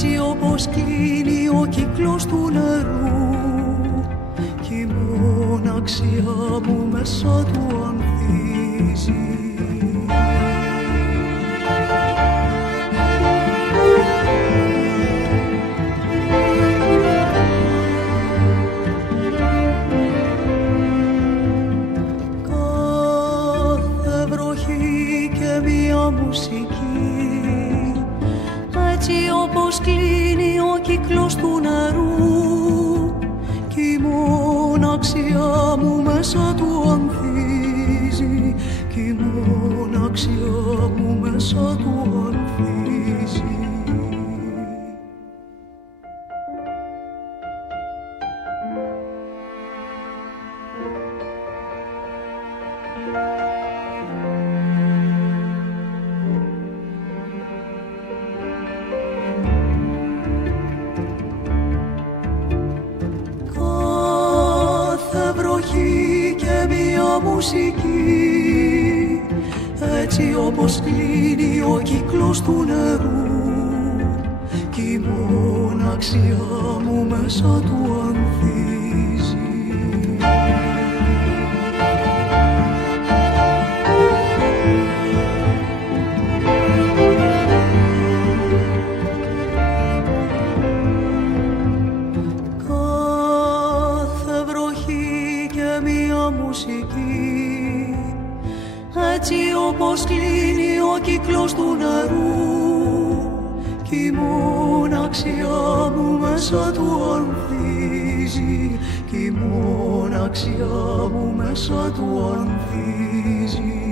έτσι όπως κλείνει ο κύκλος του νερού κι η μοναξιά μου μέσα του ανθίζει. Κάθε βροχή και μια μουσική έτσι όπως κλείνει ο κύκλος του νερού κι η μοναξιά μου μέσα του ανθίζει κι η μοναξιά μου μέσα του ανθίζει. Και μια μουσική έτσι όπως κλείνει ο κύκλος του νερού κι η μοναξιά μου μέσα του ανθίζει. Μουσική έτσι όπως κλείνει ο κύκλος του νερού κι η μοναξιά μου μέσα του ανθίζει κι η μοναξιά μου μέσα του ανθίζει.